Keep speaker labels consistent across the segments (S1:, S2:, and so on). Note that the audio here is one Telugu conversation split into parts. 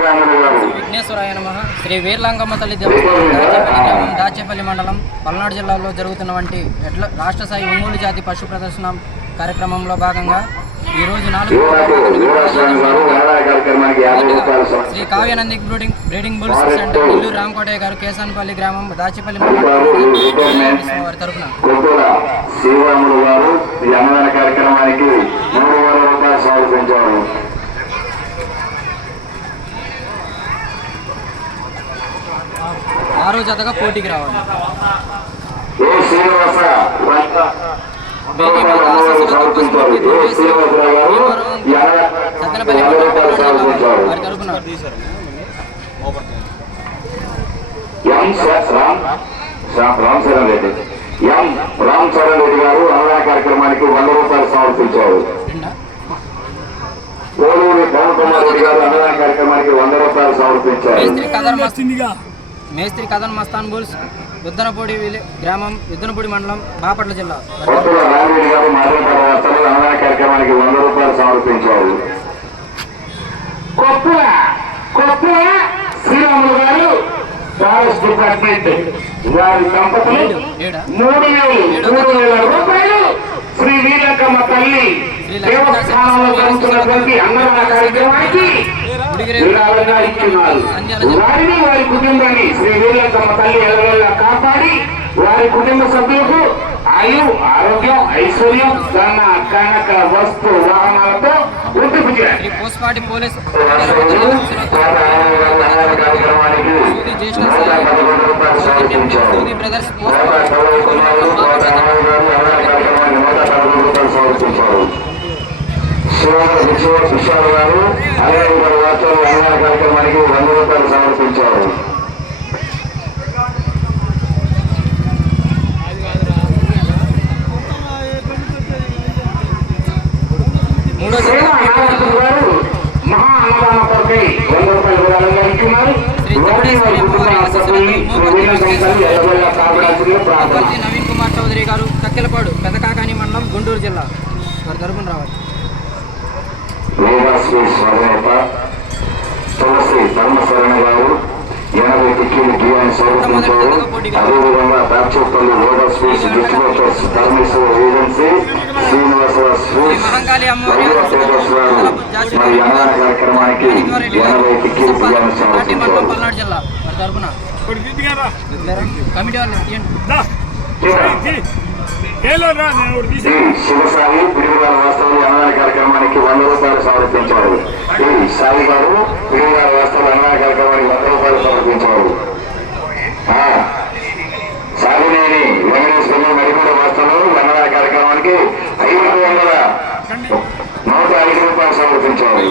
S1: విఘ్నేశ్వరాయ నమ. శ్రీ వీర్లాంగమ్మ తల్లి దేవస్థానం దాచేపల్లి గ్రామం దాచేపల్లి మండలం పల్నాడు జిల్లాలో జరుగుతున్నటువంటి ఎడ్ల రాష్ట్ర స్థాయి ఒంగోలు జాతి పశు ప్రదర్శన కార్యక్రమంలో భాగంగా ఈ రోజు నాలుగు Shri Kavyanandi brooding breeding bulls centre Nellore Ramakotayya garu Kesanapalli గ్రామం దాచేపల్లి మండలం వారి తరపున
S2: కొట్టుల శ్రీరాములు గారు ఈ అన్నదాన కార్యక్రమానికి మూడు వేల రూపాయలు సమర్పించారు
S1: ఆరో జతగా పోటీకి రావాలి
S2: ఏ శ్రీనివాస వంద రూపాయలు అమ్మవారు సమర్పించారు ఏ శ్రీనివాసరావు గారు ఈ అన్నదాన
S1: సత్తెనపల్లి
S2: యాభై
S1: మండలం
S2: రూపాయలు
S1: పల్నాడు జిల్లా
S2: సమర్పించారు
S1: వారి తరపున
S2: ఎం శ- రామ్ చరణ్ రెడ్డి ఎం రామ్ చరణ్ రెడ్డి గారు అన్నదాన కార్యక్రమానికి వంద రూపాయలు సమర్పించారు కోడూరి పవన్ కుమార్ రెడ్డి గారు అన్నదాన కార్యక్రమానికి వంద రూపాయలు సమర్పించారు
S1: మేస్త్రి కదర్ మస్తాన్ బుల్స్ యుద్ధనపూడి గ్రామం యుద్ధనపూడి మండలం బాపట్ల జిల్లా.
S2: కొత్తల రామిరెడ్డి గారు మాట్లాడే వార్తలు అన్నదాన కార్యక్రమానికి వంద రూపాయలు సమర్పించారు కొప్పుల కొప్పుల శ్రీరాములు గారు ఫారెస్ట్ డిపార్ట్మెంట్ వారి దంపతులు
S1: ఏడా?
S2: మూడు వేలు మూడు వేల రూపాయలు శ్రీ వీరకమ్మ తల్లి దేవస్థానంలో జరుగుతున్నటువంటి అన్నదాన కార్యక్రమానికి విరాళంగా ఇస్తున్నారు వారిని వారి కుటుంబాన్ని శ్రీ వీరకమ్మ తల్లి ఎలవెల్ల కాపాడి వారి కుటుంబ సభ్యులకు ఆయు ఆరోగ్యం ఐశ్వర్యం ధన కనక వస్తు వాహనాలతో చేయాలి
S1: శ్రీ పోస్పాటి పోలీస్
S2: కార్యక్రమానికి
S1: సూది జ్యేష్ఠ
S2: నూట పదకొండు రూపాయలు సమర్పించారు
S1: సూది బ్రదర్స్
S2: నూట
S1: పోస్ట్
S2: పదకొండు కుమారులు నూట అరవై గారు అన్నదాన కార్యక్రమానికి నూట పదకొండు రూపాయలు సమర్పించారు శివారు విశ్వ విశ్వాల గారు అరవై గారు వార్తలు అన్నదాన కార్యక్రమానికి వంద రూపాయలు సమర్పించారు
S1: మూడో
S2: సేన నాయకులు గారు మహా వంద రూపాయలు విరాళంగా ఇస్తున్నారు వారి కుటుంబ కాపాడాల్సిందిగా ప్రార్థన.
S1: భగవతి నవీన్ కుమార్ చౌదరి గారు కక్కెలపాడు పెదకాకాని మండలం గుంటూరు జిల్లా. వారి తరపున రావాలి.
S2: తులసి ధర్మశరణ గారు. ఎనభై టిక్కీలు బియ్యాన్ని సమర్పించారు అదేవిధంగా Dachepalli Veda sweets distributors Dharmeshwara agency Srinivasa
S1: Sri
S2: sweets
S1: Mahankali అమ్మవారి
S2: వైద్య తేజస్ గారు మరి అన్నదాన కార్యక్రమానికి ఎనభై టిక్కీలు బియ్యాన్ని
S1: పార్టీ మండలం
S2: సమర్పించారు
S1: పల్నాడు
S2: వంద రూపాయలు సమర్పించారు. ఈ సాయి గారు పిడుగురాల వాస్తవులు అన్నదాన కార్యక్రమానికి వంద రూపాయలు సమర్పించారు. సాగునేని సాగినేని వెంకటేశ్వరి మరిమూడ వాస్తవులు అన్నదాన కార్యక్రమానికి ఐదు వందల నూట ఐదు రూపాయలు సమర్పించారు.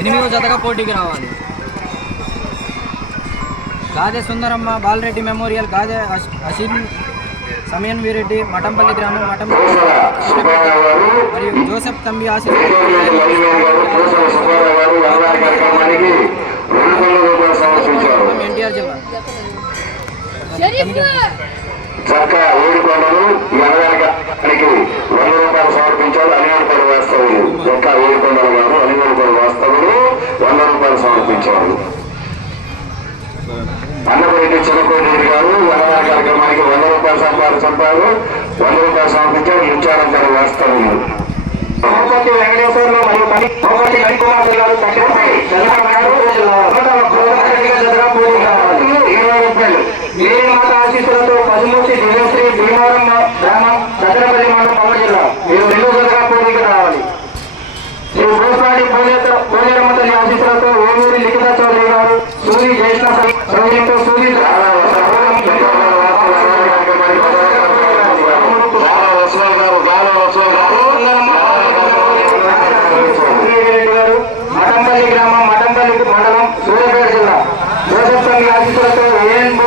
S1: ఎనిమిదో జతగా పోటీకి రావాలి. గాదే సుందరమ్మ బాలరెడ్డి మెమోరియల్ గాదే అసిన్ సమయన్ వీరెడ్డి మఠంపల్లి గ్రామం మఠం
S2: పూసల సుబ్బారావు గారు
S1: మరియు జోసెఫ్ తంబి
S2: గారు. గారు సమర్పించారు.
S1: ఎన్టీఆర్
S2: సమర్పించారు. అనివాడిపడి వాస్తవులు చక్క రూపాయలు సంపాదన చంపారు వంద రూపాయలు సమర్పించారు ఇచ్చారంటారు వాస్తవులు మరియు ఇరవై రూపాయలు మాత ఆశీస్సులతో పశుమూర్తి దివ్యశ్రీ భీమవరం గ్రామం మండలం జిల్లా. మీరు రెండు పోటీకి రావాలి. శ్రీ భూస్వాడి పోలేరమ్మ తల్లి ఆశీస్సులతో లిఖిత చౌదరి గారు సూరి జ్యేష్ఠ సౌజన్యంతో సూరి గారు మఠంపల్లి గ్రామం మఠంపల్లి మండలం సూర్యాపేట జిల్లా జోసెఫ్ తల్లి ఆశీస్సులతో ఏఎన్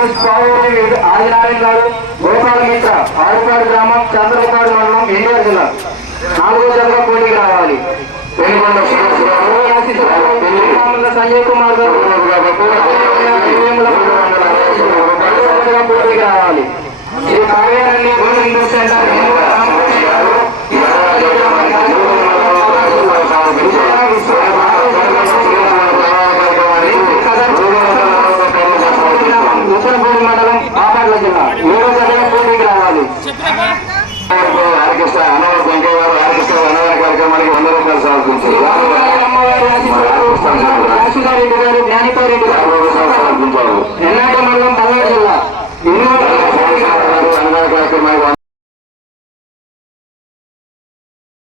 S2: ఆదినారాయణ గారు గోపాల మిత్ర ఆరుపాడు గ్రామం చంద్రపాడు మండలం ఎన్టీఆర్ జిల్లా నాలుగో జతగా పోటీకి రావాలి సంజయ్ కుమార్ గారు పోటీకి రావాలి శ్రీ కావ్యాన్ని సెంటర్ రామగారు రాసుగారెడ్డి గారు జ్ఞానికారెడ్డి గారు